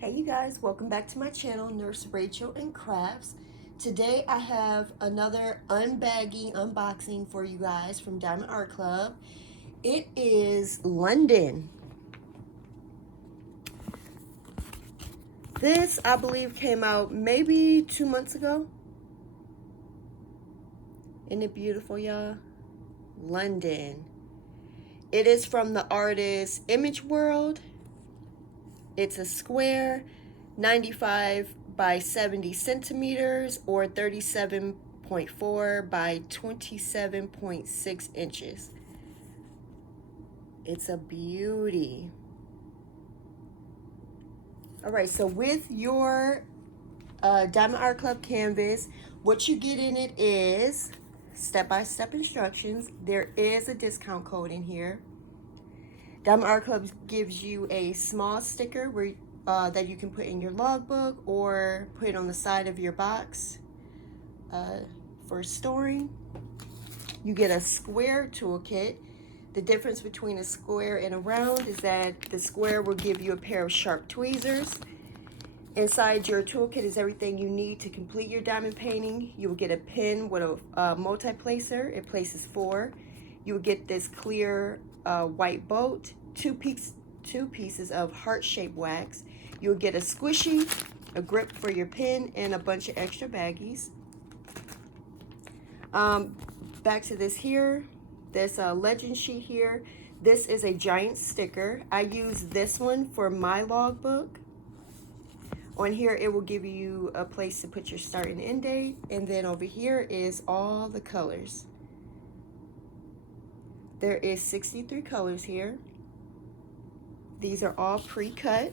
Hey you guys, welcome back to my channel, Nurse Rachel and Crafts. Today I have another unbagging unboxing for you guys from Diamond Art Club. It is London. This, I believe, came out maybe 2 months ago. Isn't it beautiful, y'all? London. It is from the artist Image World. It's a square, 95 by 70 centimeters or 37.4 by 27.6 inches. It's a beauty. All right, so with your Diamond Art Club canvas, what you get in it is step-by-step instructions. There is a discount code in here. Diamond Art Club gives you a small sticker where that you can put in your logbook or put it on the side of your box for storing. You get a square toolkit. The difference between a square and a round is that the square will give you a pair of sharp tweezers. Inside your toolkit is everything you need to complete your diamond painting. You will get a pen with a multi-placer. It places 4. You will get this clear white boat, two pieces of heart-shaped wax. You'll get a squishy, a grip for your pen, and a bunch of extra baggies. Back to this here, this legend sheet here. This is a giant sticker. I use this one for my logbook. On here, it will give you a place to put your start and end date. And then over here is all the colors. There is 63 colors here. These are all pre-cut,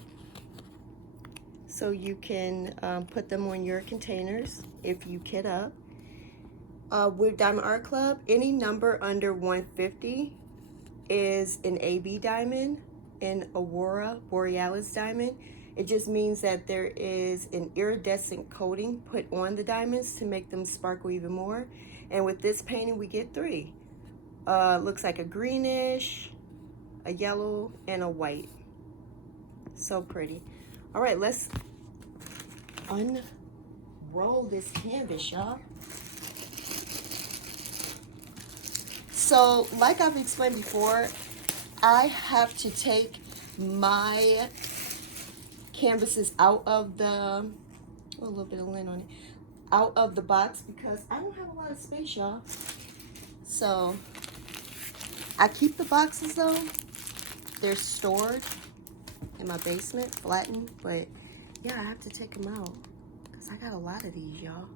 so you can put them on your containers if you kit up. With Diamond Art Club, any number under 150 is an AB diamond, an Aurora Borealis diamond. It just means that there is an iridescent coating put on the diamonds to make them sparkle even more. And with this painting, we get 3. Looks like a greenish, a yellow, and a white. So pretty. All right, let's unroll this canvas, y'all. So, like I've explained before, I have to take my canvases out of the, a little bit of lint on it, out of the box because I don't have a lot of space, y'all. So, I keep the boxes though. They're stored in my basement, flattened, but yeah, I have to take them out because I got a lot of these, y'all.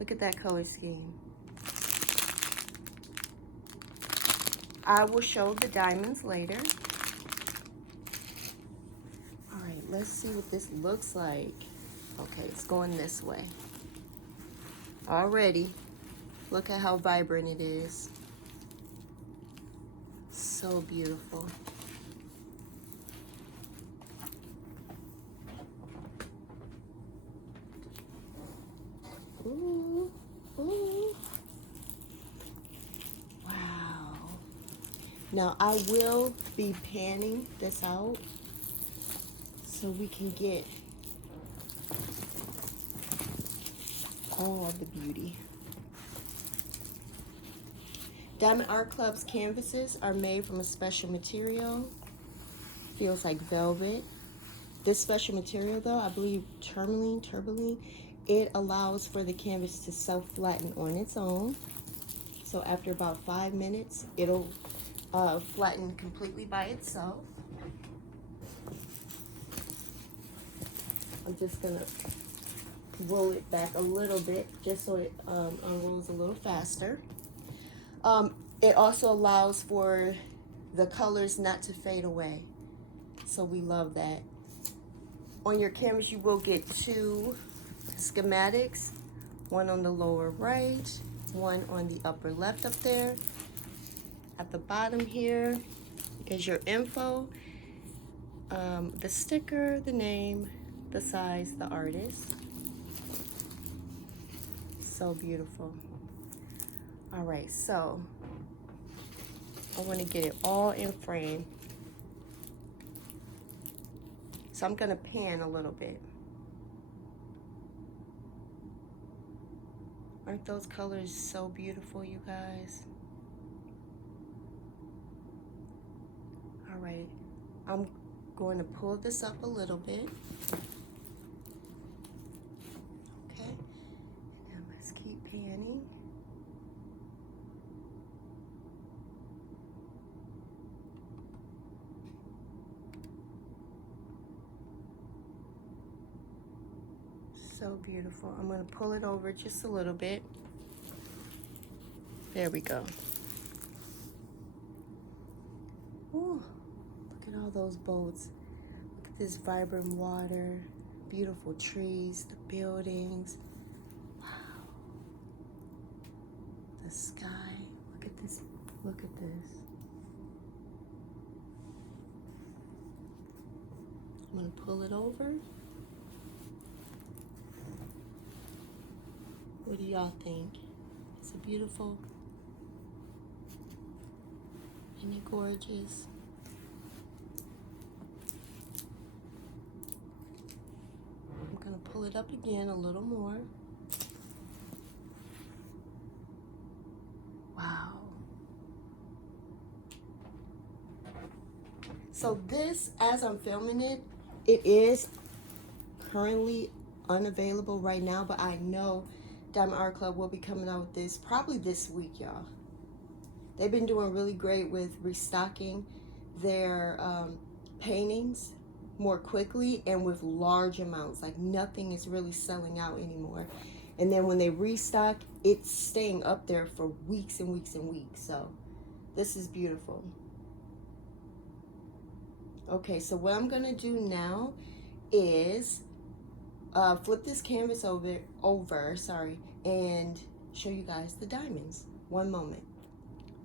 Look at that color scheme. I will show the diamonds later. All right, let's see what this looks like. Okay, it's going this way. Already, look at how vibrant it is. So beautiful. Ooh, ooh. Wow. Now I will be panning this out so we can get all the beauty. Diamond Art Club's canvases are made from a special material. Feels like velvet. This special material though, I believe tourmaline, it allows for the canvas to self-flatten on its own. So after about 5 minutes, it'll flatten completely by itself. I'm just gonna roll it back a little bit just so it unrolls a little faster. It also allows for the colors not to fade away. So we love that. On your canvas, you will get 2 schematics, one on the lower right, one on the upper left up there. At the bottom here is your info, the sticker, the name, the size, the artist. So beautiful. All right, so I want to get it all in frame. So I'm going to pan a little bit. Aren't those colors so beautiful, you guys? All right, I'm going to pull this up a little bit. Okay, and now let's keep panning. So beautiful. I'm going to pull it over just a little bit. There we go. Ooh, look at all those boats. Look at this vibrant water, beautiful trees, the buildings. Wow. The sky. Look at this. Look at this. I'm going to pull it over. What do y'all think? Is it beautiful? Isn't it gorgeous? I'm gonna pull it up again a little more. Wow. So this, as I'm filming it, it is currently unavailable right now, but I know Diamond Art Club will be coming out with this probably this week, y'all. They've been doing really great with restocking their paintings more quickly and with large amounts. Like nothing is really selling out anymore. And then when they restock, it's staying up there for weeks and weeks and weeks. So this is beautiful. Okay, so what I'm gonna do now is flip this canvas over, and show you guys the diamonds. One moment.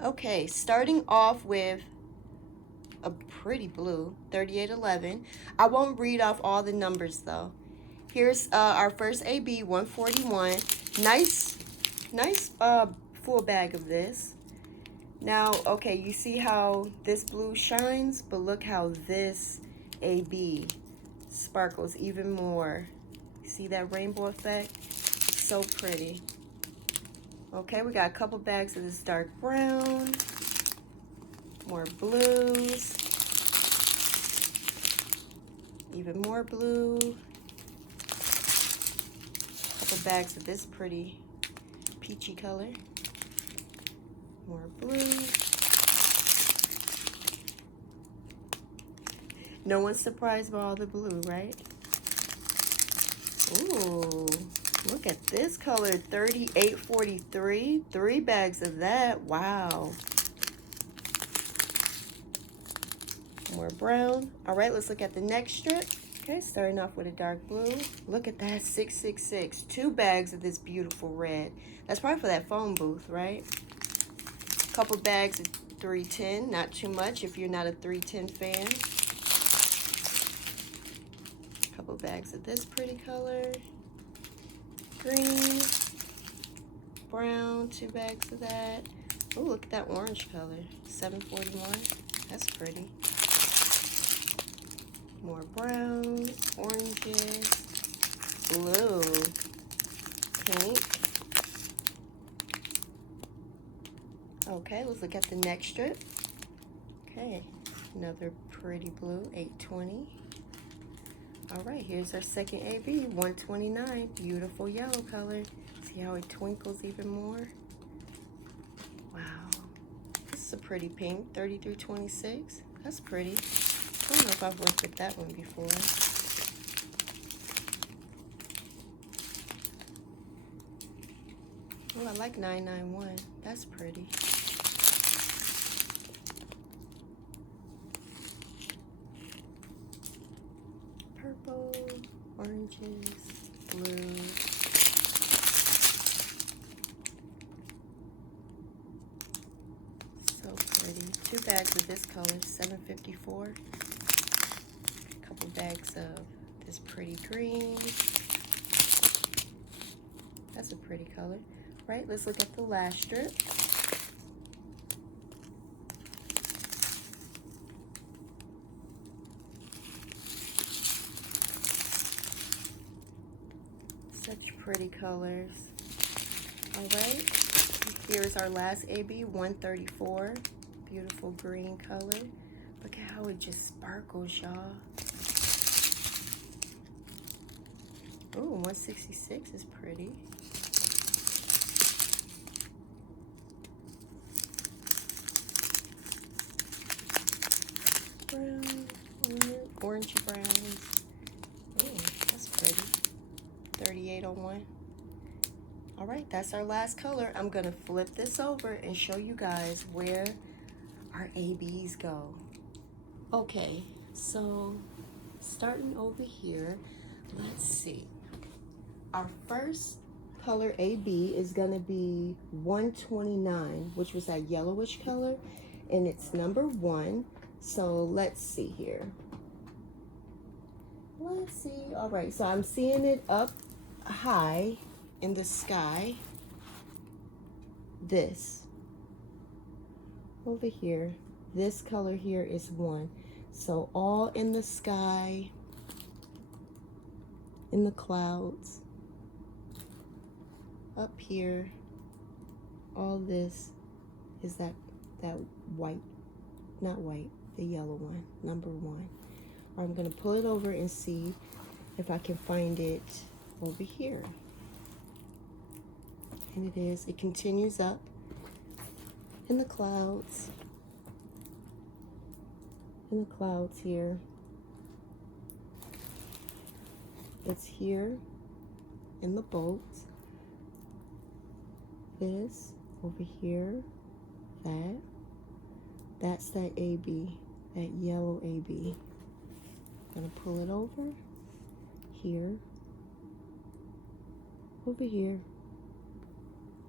Okay, starting off with a pretty blue, 3811. I won't read off all the numbers though. Here's our first AB, 141. Nice full bag of this. Now, okay, you see how this blue shines, but look how this AB sparkles even more. See that rainbow effect? So pretty. Okay, we got a couple bags of this dark brown, more blues, even more blue, couple bags of this pretty peachy color, more blue. No one's surprised by all the blue, right? Ooh, look at this color, 3843. 3 bags of that. Wow. More brown. All right, let's look at the next strip. Okay, starting off with a dark blue. Look at that, 666. 2 bags of this beautiful red. That's probably for that phone booth, right? Couple bags of 310. Not too much if you're not a 310 fan. Couple bags of this pretty color, green, brown, 2 bags of that. Oh, look at that orange color, 741. That's pretty. More brown, oranges, blue, pink. Okay, let's look at the next strip. Okay, another pretty blue, 820. All right, here's our second AB, 129, beautiful yellow color. See how it twinkles even more? Wow, this is a pretty pink, 3326. That's pretty. I don't know if I've worked with that one before. Oh, I like 991. That's pretty. Purple, oranges, blue. So pretty. 2 bags of this color, 754. A couple bags of this pretty green. That's a pretty color. Right, let's look at the last strip. Such pretty colors. All right, here's our last AB, 134. Beautiful green color. Look at how it just sparkles, y'all. Ooh, 166 is pretty. Brown, orangey browns. Ooh, that's pretty. 3801. All right, that's our last color. I'm gonna flip this over and show you guys where our ABs go. Okay, so starting over here, let's see. Our first color AB is gonna be 129, which was that yellowish color, and it's number 1. So let's see here. Let's see. All right, so I'm seeing it up high in the sky. This over here, this color here is 1. So all in the sky, in the clouds, up here, all this is that white, not white, the yellow one, number 1. I'm gonna pull it over and see if I can find it over here. And it continues up in the clouds. In the clouds here. It's here in the boat. This over here, that's that AB, that yellow AB. I'm gonna pull it over here, over here,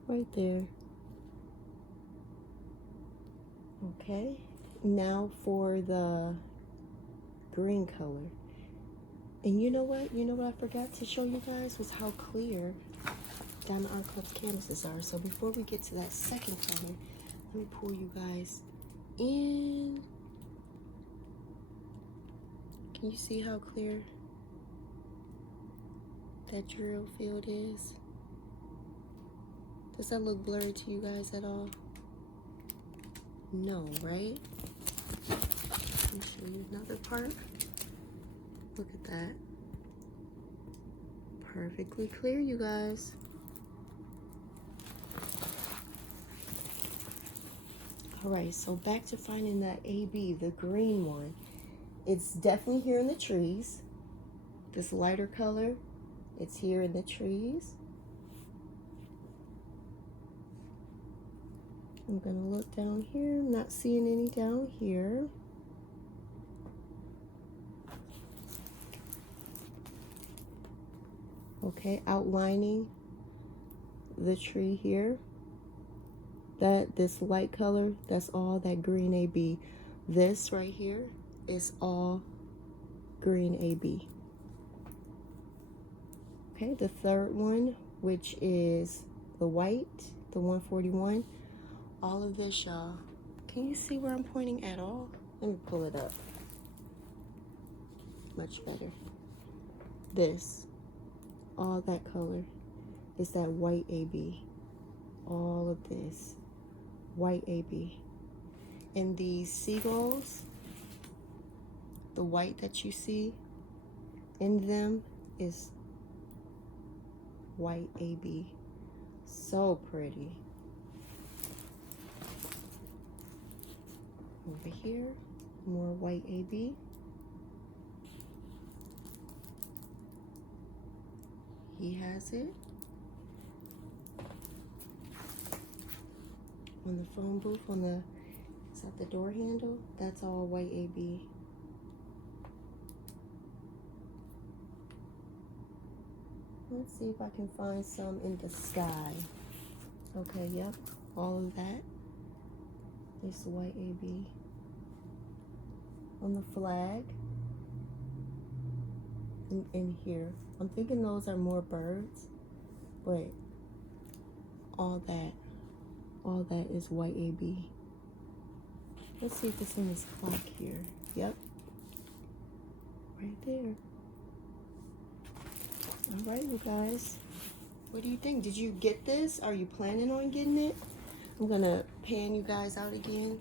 right there. Okay, now for the green color. And you know what? You know what I forgot to show you guys was how clear Diamond Art Club's canvases are. So before we get to that second color, let me pull you guys in. Can you see how clear that drill field is? Does that look blurry to you guys at all? No, right? Let me show you another part. Look at that. Perfectly clear, you guys. All right, so back to finding that AB, the green one. It's definitely here in the trees. This lighter color, it's here in the trees. I'm gonna look down here. I'm not seeing any down here. Okay, outlining the tree here. This light color, that's all that green AB. This right here is all green AB. Okay, the third one, which is the white, the 141. All of this, y'all. Can you see where I'm pointing at all? Let me pull it up. Much better. This, all that color is that white AB. All of this, white AB. And these seagulls, the white that you see in them is white AB. So pretty. Over here, more white AB. He has it. On the phone booth, is that the door handle? That's all white AB. Let's see if I can find some in the sky. Okay, yep, all of that is white AB. On the flag, in here, I'm thinking those are more birds, but all that is white AB. Let's see if it's in this clock here. Yep, right there. All right, you guys. What do you think? Did you get this? Are you planning on getting it? I'm gonna pan you guys out again.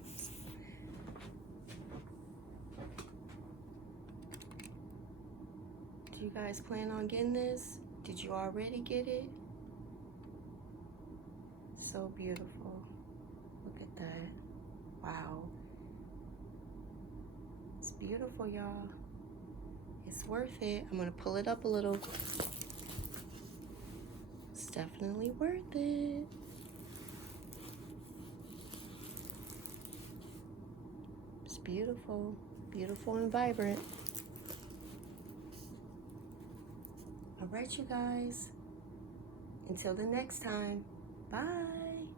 Do you guys plan on getting this? Did you already get it? So beautiful. Look at that. Wow. It's beautiful, y'all. It's worth it. I'm gonna pull it up a little. It's definitely worth it. It's beautiful. beautiful and vibrant. All right, you guys. Until the next time. Bye.